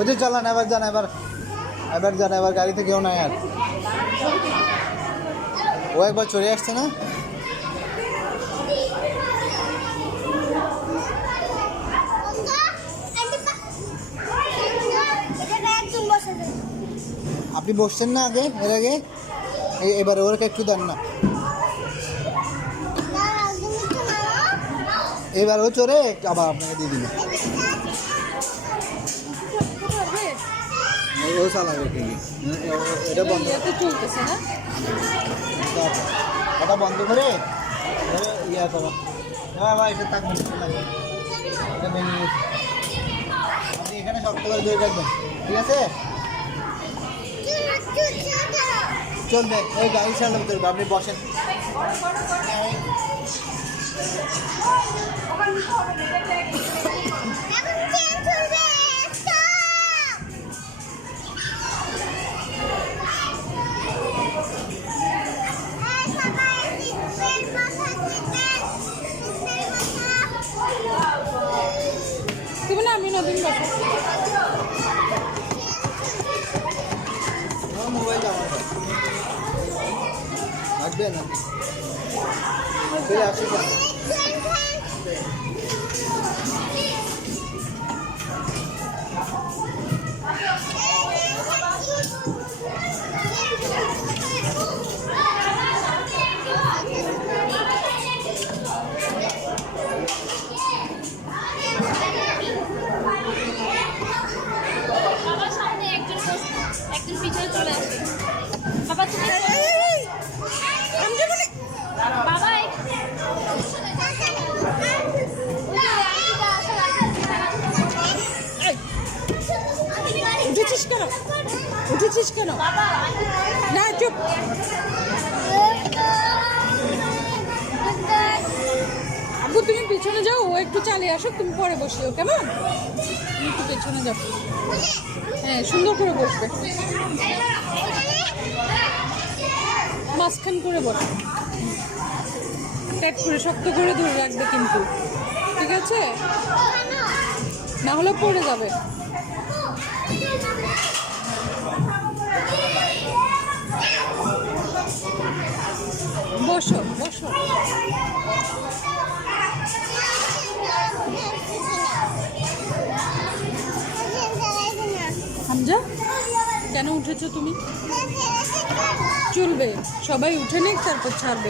ওদের চালান, এবার যান, এবার যান, এবার গাড়িতে কেউ নাই আর। ও একবার চলে আসছে না? আপনি বসছেন না আগে, এর আগে? এবার ওরকে একটু দেন না। এবার ও চড়ে আবার আপনাকে দিয়ে দিন। ও চালাবে ঠিকই, এটা বন্ধ চলতেছে না, এটা বন্ধ করে ইয়া করো। হ্যাঁ ভাই, এটা থাকবেন, এটা ভেঙে গেছে। আপনি এখানে শক্ত করে ধরে রাখবেন, ঠিক আছে? চলবে, ওই গাড়ি চালাতে চলবে, আপনি বসেন। তুমি না, আমি নতুন কথা মোবাইল আমার লাগবে না, চলে আসি। একজন পিছনে চলে আসে। বাবা তুমি বাবা উঠেছিস কেন? উঠেছিস কেন? না চুপ। আব্বু তুমি পিছনে যাও, ও একটু চালিয়ে আসো, তুমি পরে বসিও, কেমন? তুমি একটু পেছনে যাও। হ্যাঁ, সুন্দর করে বসবে, মাঝখান করে বসো, টাইট করে শক্ত করে ধরে রাখবে কিন্তু, ঠিক আছে? না হলে পড়ে যাবে। বসো বসো। হামজা, কেন উঠেছো তুমি? চলবে, সবাই উঠে নিক তারপর ছাড়বে।